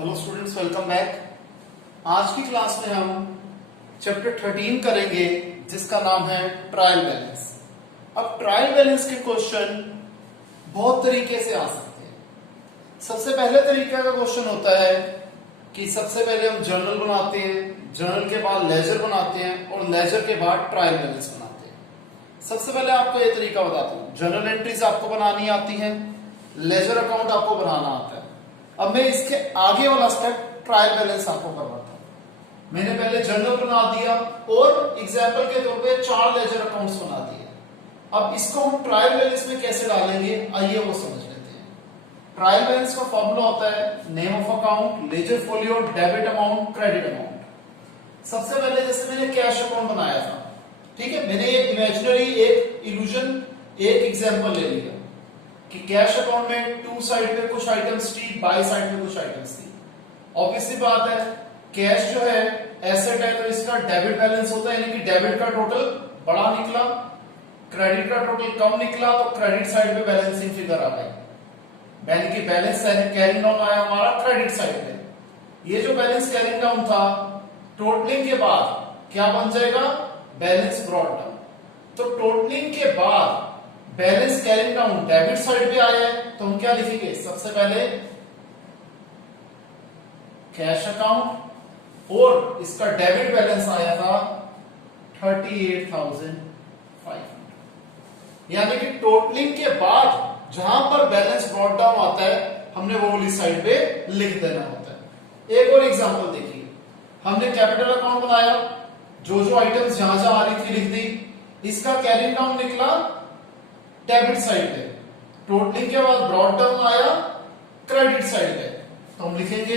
Hello students, welcome back. आज की class में हम चैप्टर 13 करेंगे जिसका नाम है ट्रायल बैलेंस। अब ट्रायल बैलेंस के क्वेश्चन बहुत तरीके से आ सकते हैं। सबसे पहले तरीके का क्वेश्चन होता है कि सबसे पहले हम जर्नल बनाते हैं, जर्नल के बाद लेजर बनाते हैं और लेजर के बाद ट्रायल बैलेंस बनाते हैं। सबसे पहले आपको ये तरीका बताता हूं। जर्नल एंट्रीज आपको बनानी आती है, लेजर अकाउंट आपको बनाना आता है। अब मैं इसके आगे वाला स्टेप ट्रायल बैलेंस आपको करवाता हूं। मैंने पहले जर्नल बना दिया और एग्जांपल के तौर पे 4 लेजर अकाउंट्स बना दिए। अब इसको हम ट्रायल बैलेंस में कैसे डालेंगे, आइए वो समझ लेते हैं। ट्रायल बैलेंस का फॉर्मूला होता है name of account, ledger folio, debit amount, credit amount. सबसे पहले जैसे मैंने कैश अकाउंट बनाया था, ठीक है, मैंने ये इमेजिनरी एक इल्यूजन एक एग्जांपल ले लिया कि कैश अकाउंट में टू साइड पे कुछ आइटम्स थी, बाई साइड में कुछ आइटम्स थी। ऑब्वियसली बात है, कैश जो है एसेट है तो इसका डेबिट बैलेंस होता है, यानी कि डेबिट का टोटल बड़ा निकला, क्रेडिट का टोटल कम निकला, तो क्रेडिट साइड पे बैलेंसिंग फिगर आ गई, यानी कि बैलेंस कैरिंग डाउन आया हमारा क्रेडिट साइड पे। ये जो बैलेंस कैरिंग डाउन था, टोटलिंग के बाद क्या बन जाएगा, बैलेंस ब्रॉट डाउन। तो टोटलिंग के बाद balance carrying down debit side पे आया है, तो हम क्या लिखेंगे, सबसे पहले कैश अकाउंट और इसका डेबिट बैलेंस आया था 38,500, यानी कि टोटलिंग के बाद जहां पर बैलेंस ब्रॉट डाउन आता है हमने वो वाली साइड पे लिख देना होता है। एक और एग्जांपल देखिए, हमने कैपिटल अकाउंट बनाया, जो आइटम्स जहां जहां आ रही थी लिख दी, इसका कैरिंग डाउन निकला डेबिट साइड पे, टोटलिंग के बाद ब्रॉट डाउन आया क्रेडिट साइड पे, तो हम लिखेंगे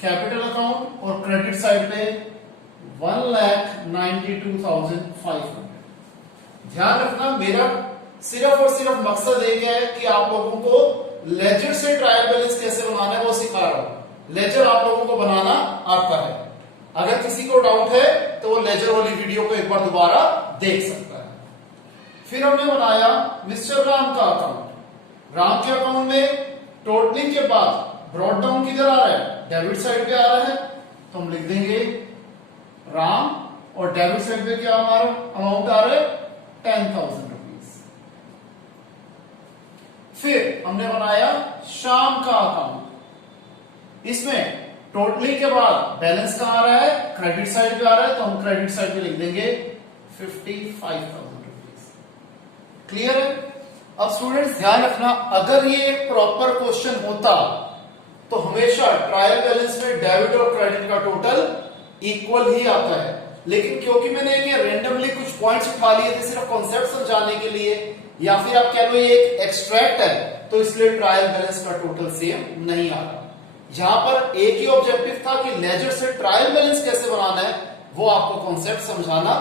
कैपिटल अकाउंट और क्रेडिट साइड पे 1,92,500। ध्यान रखना, मेरा सिर्फ और सिर्फ मकसद एक है कि आप लोगों को लेजर से ट्रायल बैलेंस कैसे बनाना है वो सिखा रहा हूं। लेजर आप लोगों को बनाना आता है, अगर किसी को डाउट है तो वो लेजर वाली वीडियो को एक बार दोबारा देख सकता है। फिर हमने बनाया मिस्टर राम का अकाउंट। राम के अकाउंट में टोटलिंग के बाद ब्रॉट डाउन किधर आ रहा है, डेबिट साइड पे आ रहा है, तो हम लिख देंगे राम, और डेबिट साइड पे क्या हमारा अमाउंट आ रहा है 10,000 रुपीज। फिर हमने बनाया श्याम का अकाउंट। इसमें टोटलिंग के बाद बैलेंस कहां आ रहा है, क्रेडिट साइड पे आ रहा है, तो हम क्रेडिट साइड पे लिख देंगे 55,000 रुपीज। क्लियर है। अब स्टूडेंट्स ध्यान रखना, अगर ये एक प्रॉपर क्वेश्चन होता तो हमेशा ट्रायल बैलेंस में डेबिट और क्रेडिट का टोटल इक्वल ही आता है, लेकिन क्योंकि मैंने ये रेंडमली कुछ पॉइंट्स उठा लिए थे सिर्फ कॉन्सेप्ट समझाने के लिए, या फिर आप कह लो ये एक एक्सट्रैक्ट है, तो इसलिए ट्रायल बैलेंस का टोटल सेम नहीं आ रहा। यहां पर एक ही ऑब्जेक्टिव था कि लेजर से ट्रायल बैलेंस कैसे बनाना है, वो आपको कॉन्सेप्ट समझाना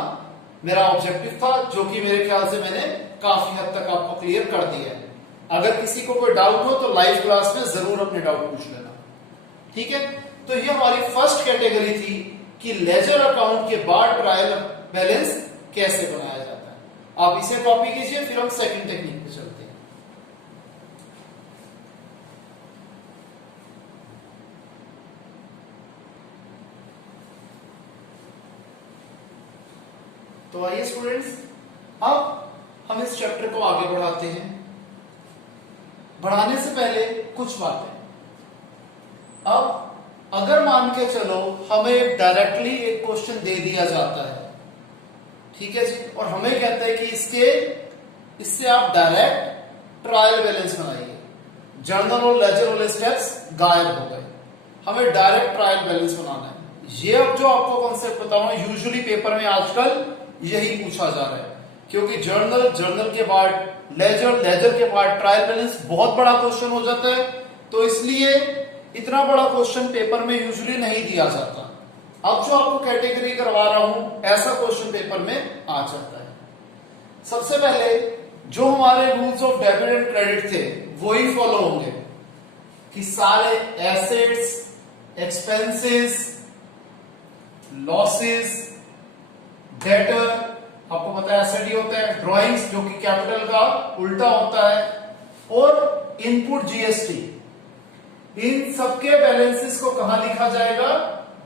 मेरा ऑब्जेक्टिव था, जो कि मेरे ख्याल से मैंने काफी हद तक आपको क्लियर कर दिया है। अगर किसी को कोई डाउट हो तो लाइव क्लास में जरूर अपने डाउट पूछ लेना, ठीक है। तो ये हमारी फर्स्ट कैटेगरी थी कि लेजर अकाउंट के बाद ट्रायल बैलेंस कैसे बनाया जाता है। आप इसे कॉपी कीजिए, फिर हम सेकंड टेक्निक पे चलते हैं। तो आइए स्टूडेंट्स, अब हम इस चैप्टर को आगे बढ़ाते हैं। बढ़ाने से पहले कुछ बातें। अब अगर मान के चलो हमें डायरेक्टली एक क्वेश्चन दे दिया जाता है, ठीक है जी, और हमें कहता है कि इससे आप डायरेक्ट ट्रायल बैलेंस बनाइए, जर्नल और लेजर वाले स्टेप्स गायब हो गए, हमें डायरेक्ट ट्रायल बैलेंस बनाना है। ये अब जो आपको कॉन्सेप्ट बता रहा हूं, यूजुअली पेपर में आजकल यही पूछा जा रहा है, क्योंकि जर्नल के बाद लेजर के बाद ट्रायल बैलेंस बहुत बड़ा क्वेश्चन हो जाता है, तो इसलिए इतना बड़ा क्वेश्चन पेपर में यूजुअली नहीं दिया जाता। अब जो आपको कैटेगरी करवा रहा हूं, ऐसा क्वेश्चन पेपर में आ जाता है। सबसे पहले जो हमारे rules of debit and credit थे वही फॉलो होंगे कि सारे एसेट्स, एक्सपेंसेस, लॉसेस, डेटर, आपको पता है एसेट ही होता है, ड्राइंग्स जो कि कैपिटल का उल्टा होता है, और इनपुट जीएसटी, इन सबके बैलेंसेस को कहां लिखा जाएगा?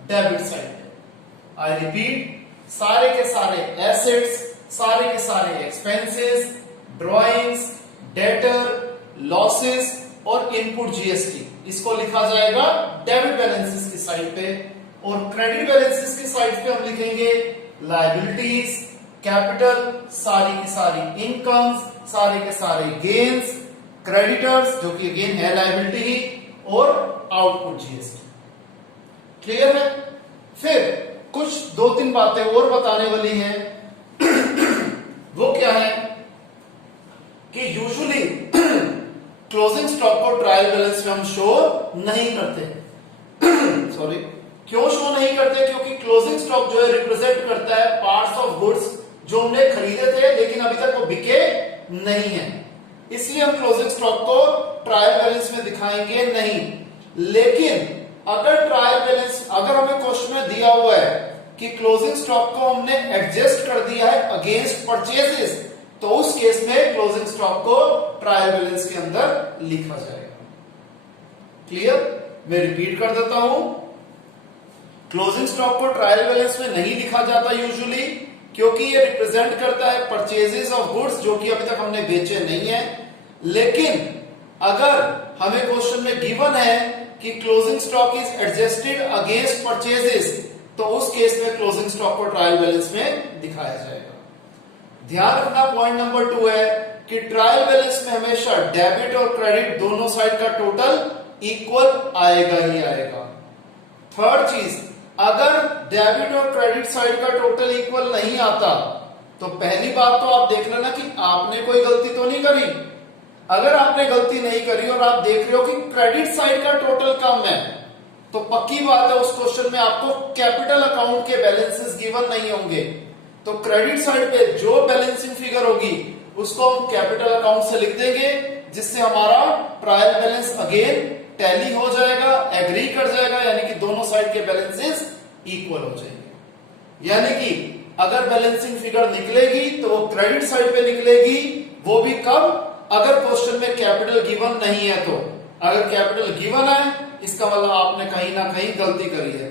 डेबिट साइड पे। आई रिपीट, सारे के सारे एसेट्स, सारे के सारे एक्सपेंसेस, ड्रॉइंग्स, डेटर, लॉसेस और इनपुट जीएसटी, इसको लिखा जाएगा डेबिट बैलेंसेस की साइड पे। और क्रेडिट बैलेंसेस की साइड पे हम लिखेंगे लायबिलिटीज, कैपिटल, सारी की सारी इनकम्स, सारे के सारे गेन्स, क्रेडिटर्स जो कि अगेन है लायबिलिटी, और आउटपुट जीएसटी। क्लियर है? फिर कुछ 2-3 बातें और बताने वाली हैं। वो क्या है कि यूजुअली क्लोजिंग स्टॉक को ट्रायल बैलेंस में हम शो नहीं करते। सॉरी, क्यों शो नहीं करते? क्योंकि क्लोजिंग स्टॉक जो है रिप्रेजेंट करता है पार्ट्स ऑफ गुड्स जो हमने खरीदे थे लेकिन अभी तक वो बिके नहीं है, इसलिए हम क्लोजिंग स्टॉक को ट्रायल बैलेंस में दिखाएंगे नहीं। लेकिन अगर ट्रायल बैलेंस, अगर हमें क्वेश्चन में दिया हुआ है कि क्लोजिंग स्टॉक को हमने एडजस्ट कर दिया है अगेंस्ट परचेजेस, तो उस केस में क्लोजिंग स्टॉक को ट्रायल बैलेंस के अंदर लिखा जाएगा। क्लियर? मैं रिपीट कर देता हूं, क्लोजिंग स्टॉक को ट्रायल बैलेंस में नहीं लिखा जाता यूजुअली, क्योंकि ये रिप्रेजेंट करता है परचेजेस ऑफ गुड्स जो कि अभी तक हमने बेचे नहीं है। लेकिन अगर हमें क्वेश्चन में गिवन है कि closing stock is adjusted against purchases, तो उस केस में क्लोजिंग स्टॉक को ट्रायल बैलेंस में दिखाया जाएगा। ध्यान रखना, पॉइंट नंबर 2 है कि ट्रायल बैलेंस में हमेशा डेबिट और क्रेडिट दोनों साइड का टोटल इक्वल आएगा ही आएगा। थर्ड चीज, अगर डेबिट और क्रेडिट साइड का टोटल इक्वल नहीं आता, तो पहली बात तो आप देख लेना कि आपने कोई गलती तो नहीं करी। अगर आपने गलती नहीं करी और आप देख रहे हो कि क्रेडिट साइड का टोटल कम है, तो पक्की बात है उस क्वेश्चन में आपको कैपिटल अकाउंट के बैलेंसेस गिवन नहीं होंगे। तो क्रेडिट साइड पे जो बैलेंसिंग फिगर होगी उसको हम कैपिटल अकाउंट से लिख देंगे, जिससे हमारा ट्रायल बैलेंस अगेन टैली हो जाएगा, एग्री कर जाएगा, यानी कि दोनों साइड के बैलेंसेस इक्वल हो जाएंगे। यानी कि अगर बैलेंसिंग फिगर निकलेगी तो वो क्रेडिट साइड पे निकलेगी, वो भी कब? अगर क्वेश्चन में कैपिटल गिवन नहीं है। तो अगर कैपिटल गिवन है, इसका मतलब आपने कहीं ना कहीं गलती करी है।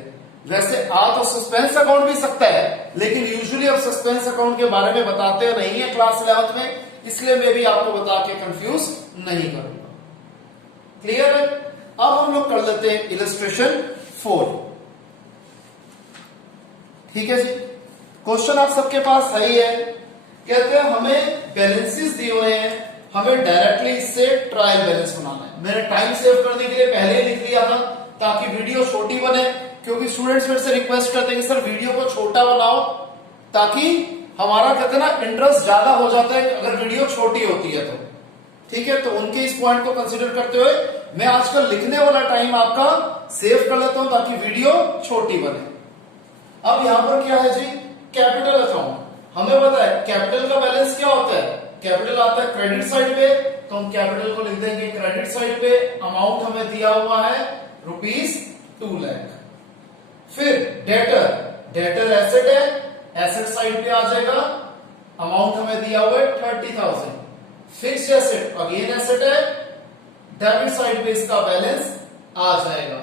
वैसे आ तो सस्पेंस अकाउंट भी सकता है, लेकिन यूजुअली अब सस्पेंस अकाउंट के बारे में बताते नहीं है क्लास 11th में, इसलिए मैं भी आपको बता के कंफ्यूज नहीं करूंगा। क्लियर है? अब हम लोग कर लेते हैं इलस्ट्रेशन 4। ठीक है जी, क्वेश्चन आप सबके पास है ही है। कहते हैं हमें बैलेंसेस दिए हुए हैं, हमें डायरेक्टली इससे ट्रायल बैलेंस बनाना है। मैंने टाइम सेव करने के लिए पहले ही लिख लिया था ताकि वीडियो छोटी बने, क्योंकि स्टूडेंट्स मेरे से रिक्वेस्ट करते हैं कि सर वीडियो को छोटा बनाओ, ताकि हमारा कहते हैं ना इंटरेस्ट ज्यादा हो जाता है अगर वीडियो छोटी होती है तो। ठीक है, तो उनके इस पॉइंट को कंसीडर करते हुए मैं आजकल लिखने वाला टाइम आपका सेव कर लेता हूं ताकि वीडियो छोटी बने। अब यहां पर क्या है जी? Capital account. हमें पता है कैपिटल का बैलेंस क्या होता है? कैपिटल आता है क्रेडिट साइड पे, तो हम कैपिटल को लिख देंगे क्रेडिट साइड पे। अमाउंट हमें दिया हुआ है ₹2 लाख। फिर डेटर, डेटर एसेट है, एसेट साइड पे आ जाएगा, अमाउंट हमें दिया हुआ है 30,000। फिक्स्ड एसेट अगेन एसेट है, डेबिट साइड पे इसका बैलेंस आ जाएगा।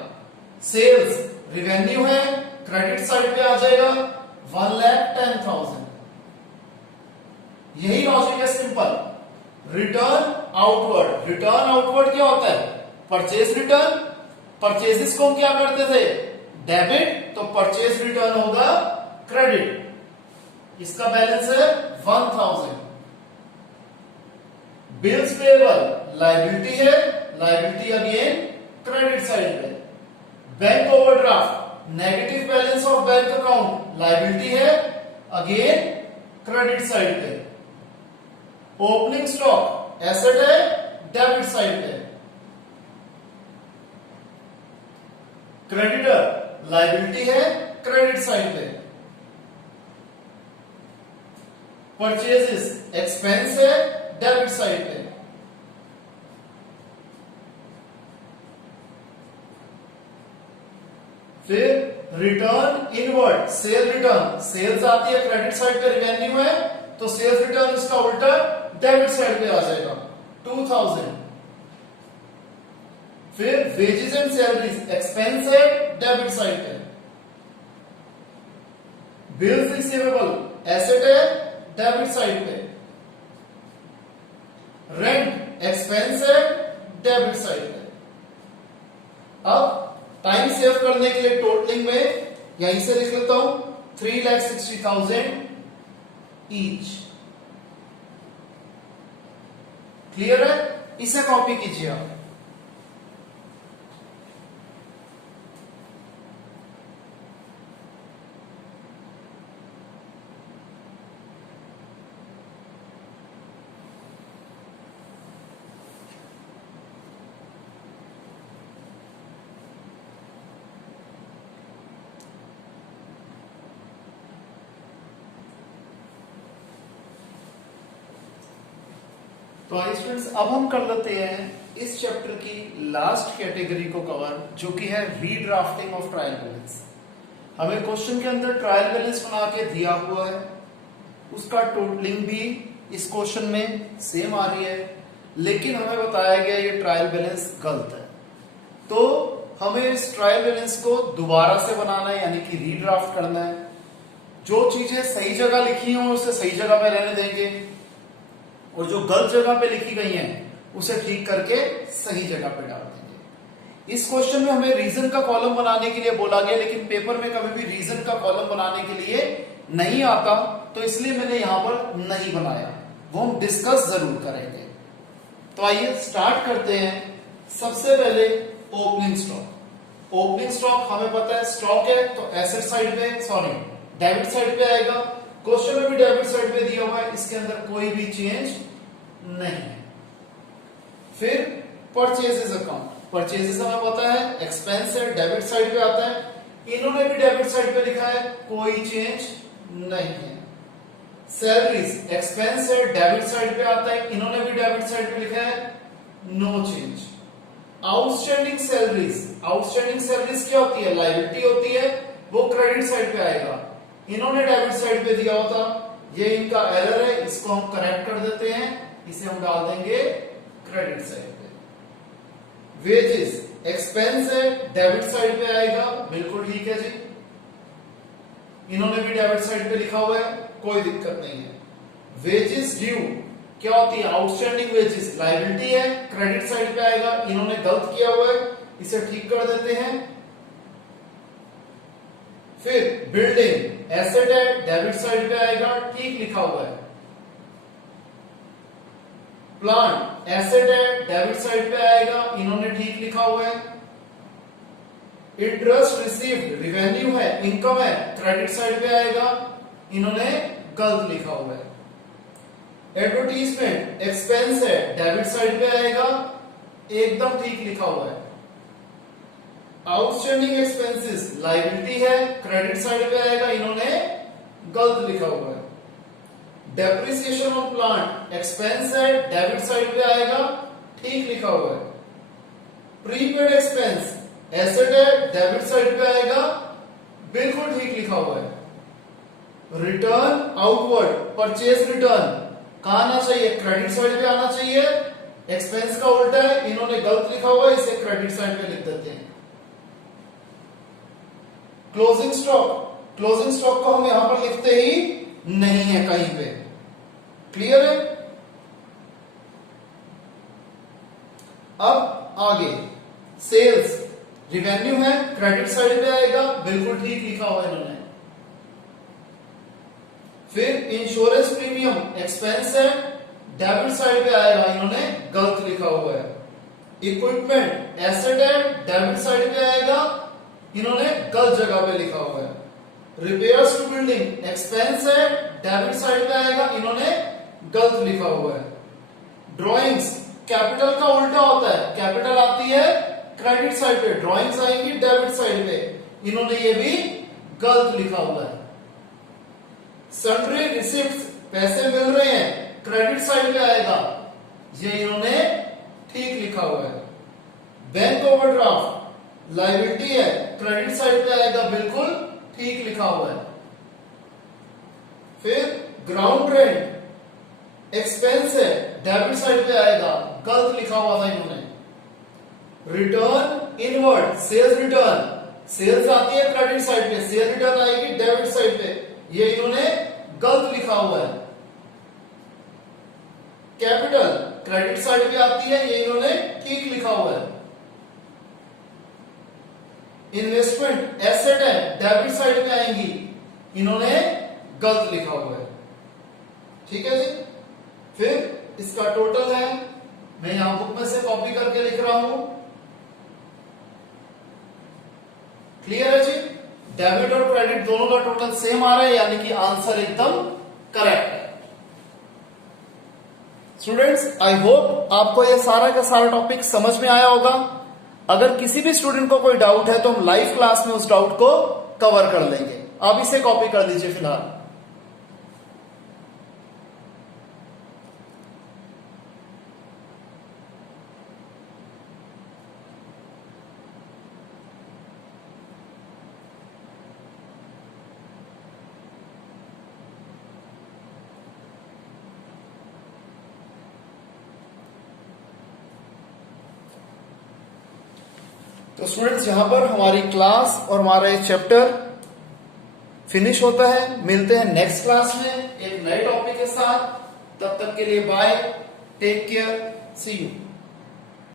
सेल्स रिवेन्यू है, क्रेडिट साइड पे आ जाएगा 1,10,000। यही लॉजिक है simple. Return outward, return outward क्या होता है? Purchase return. परचेजेस को हम क्या करते थे? डेबिट, तो परचेज रिटर्न होगा क्रेडिट। इसका बैलेंस है 1,000। बिल्स पेएबल लायबिलिटी है, लायबिलिटी अगेन क्रेडिट साइड पे। Bank overdraft negative balance of bank account, liability है अगेन क्रेडिट साइड पे। ओपनिंग स्टॉक एसेट है, डेबिट साइड पे। क्रेडिटर लायबिलिटी है क्रेडिट साइड पे। परचेजेस एक्सपेंस है, डेबिट साइड पे। फिर return inward, sale return, sales आती है क्रेडिट साइड पे, रिवेन्यू है, तो सेल्स रिटर्न इसका उल्टा डेबिट साइड पे आ जाएगा 2,000। फिर वेजेस एंड सैलरीज एक्सपेंस है डेबिट साइड पे, बिल्स रिसीवेबल एसेट है डेबिट साइड पे, रेंट एक्सपेंस है डेबिट साइड पे। अब टाइम सेव करने के लिए टोटलिंग में यहीं से लिख लेता हूं 3,60,000 ईच। क्लियर है? इसे कॉपी कीजिए आप। तो आइए स्टूडेंट्स, अब हम कर लेते हैं इस चैप्टर की लास्ट कैटेगरी को कवर, जो कि है रीड्राफ्टिंग ऑफ ट्रायल बैलेंस। हमें क्वेश्चन के अंदर ट्रायल बैलेंस बना के दिया हुआ है, उसका टोटलिंग भी इस क्वेश्चन में सेम आ रही है, लेकिन हमें बताया गया ये ट्रायल बैलेंस गलत है। तो हमें इस ट्रायल बैलेंस को दोबारा से बनाना है, यानी कि रीड्राफ्ट करना है। जो चीजें सही जगह लिखी हो उसे सही जगह पे रहने देंगे, और जो गलत जगह पे लिखी गई हैं उसे ठीक करके सही जगह पे डाल देंगे। इस क्वेश्चन में हमें रीजन का कॉलम बनाने के लिए बोला गया, लेकिन पेपर में कभी भी रीजन का कॉलम बनाने के लिए नहीं आता, तो इसलिए मैंने यहां पर नहीं बनाया, वो हम डिस्कस जरूर करेंगे। तो आइए स्टार्ट करते हैं। सबसे पहले ओपनिंग स्टॉक। ओपनिंग स्टॉक हमें पता है स्टॉक है तो एसेट साइड पे, सॉरी डेबिट साइड पे आएगा। क्वेश्चन में भी डेबिट साइड पे दिया हुआ है, इसके अंदर कोई भी चेंज नहीं है। फिर परचेजेस अकाउंट, परचेजेस हमें पता है एक्सपेंस है डेबिट साइड पे आता है, इन्होंने भी डेबिट साइड पे लिखा है, कोई चेंज नहीं है। सैलरीज एक्सपेंस है डेबिट साइड पे आता है, इन्होंने भी डेबिट साइड पे लिखा है, no change. Outstanding salaries, outstanding salaries क्या होती है? लायबिलिटी होती है, वो क्रेडिट साइड पे आएगा, इन्होंने डेबिट साइड पे दिया होता, ये इनका एरर है, इसको हम करेक्ट कर देते हैं, इसे हम डाल देंगे क्रेडिट साइड पे। वेजेस एक्सपेंस है डेबिट साइड पे आएगा, बिल्कुल ठीक है जी, इन्होंने भी डेबिट साइड पे लिखा हुआ है, कोई दिक्कत नहीं है। वेजेस ड्यू क्या होती है? आउटस्टैंडिंग वेजेस लायबिलिटी है, क्रेडिट साइड पे आएगा, इन्होंने गलत किया हुआ है, इसे ठीक कर देते हैं। फिर बिल्डिंग एसेट है डेबिट साइड पे आएगा, ठीक लिखा हुआ है। प्लांट एसेट है डेबिट साइड पे आएगा, इन्होंने ठीक लिखा हुआ है। इंटरेस्ट रिसीव्ड रेवेन्यू है, इनकम है, क्रेडिट साइड पे आएगा, इन्होंने गलत लिखा हुआ है। एडवर्टीजमेंट एक्सपेंस है डेबिट साइड पे आएगा, एकदम ठीक लिखा हुआ है। आउटस्टैंडिंग एक्सपेंसेस लायबिलिटी है, क्रेडिट साइड पे आएगा, इन्होंने गलत लिखा हुआ है। डेप्रिसिएशन ऑफ प्लांट एक्सपेंस है डेबिट साइड पे आएगा, ठीक लिखा हुआ है। प्रीपेड एक्सपेंस एसेट है डेबिट साइड पे आएगा, बिल्कुल ठीक लिखा हुआ है। रिटर्न आउटवर्ड परचेज रिटर्न कहां आना चाहिए? क्रेडिट साइड पे आना चाहिए, एक्सपेंस का उल्टा है, इन्होंने गलत लिखा हुआ है, इसे क्रेडिट साइड पे लिख देते हैं। क्लोजिंग स्टॉक, क्लोजिंग स्टॉक को हम यहां पर लिखते ही नहीं है कहीं पे, क्लियर है? अब आगे सेल्स रेवेन्यू है, क्रेडिट साइड पे आएगा, बिल्कुल ठीक लिखा हुआ है इन्होंने। फिर इंश्योरेंस प्रीमियम एक्सपेंस है डेबिट साइड पे आएगा, इन्होंने गलत लिखा हुआ है। इक्विपमेंट एसेट है डेबिट साइड पे आएगा, इन्होंने गलत जगह पे लिखा हुआ है। रिपेयर्स टू बिल्डिंग एक्सपेंस है डेबिट साइड पे आएगा, इन्होंने गलत लिखा हुआ है। ड्राइंग्स कैपिटल का उल्टा होता है, कैपिटल आती है क्रेडिट साइड पे, ड्राइंग्स आएंगी डेबिट साइड पे, इन्होंने ये भी गलत लिखा हुआ है। सन्ड्री रिसिप्ट्स पैसे मिल रहे हैं, क्रेडिट साइड पे आएगा, ये इन्होंने ठीक लिखा हुआ है। बैंक ओवरड्राफ्ट लायबिलिटी है, क्रेडिट साइड पे आएगा, बिल्कुल ठीक लिखा हुआ है। फिर ग्राउंड रेंट एक्सपेंस है डेबिट साइड पे आएगा, गलत लिखा हुआ था इन्होंने। Return inward, sales return, sales आती है क्रेडिट साइड पे, सेल रिटर्न आएगी डेबिट साइड पे, ये इन्होंने गलत लिखा हुआ है। कैपिटल क्रेडिट साइड पे आती है, ये इन्होंने ठीक लिखा हुआ है। इन्वेस्टमेंट एसेट है, डेबिट साइड पे आएंगी, इन्होंने गलत लिखा हुआ है। ठीक है जी। फिर इसका टोटल है, मैं यहां बुक में से कॉपी करके लिख रहा हूं। क्लियर है जी। डेबिट और क्रेडिट दोनों का टोटल सेम आ रहा है, यानी कि आंसर एकदम करेक्ट है। स्टूडेंट्स, आई होप आपको ये सारा का सारा टॉपिक समझ में आया होगा। अगर किसी भी स्टूडेंट को कोई डाउट है तो हम लाइव क्लास में उस डाउट को कवर कर लेंगे। आप इसे कॉपी कर लीजिए फिलहाल। तो स्टूडेंट्स, यहां पर हमारी क्लास और हमारा ये चैप्टर फिनिश होता है। मिलते हैं नेक्स्ट क्लास में एक नए टॉपिक के साथ। तब तक के लिए bye, take care, see you.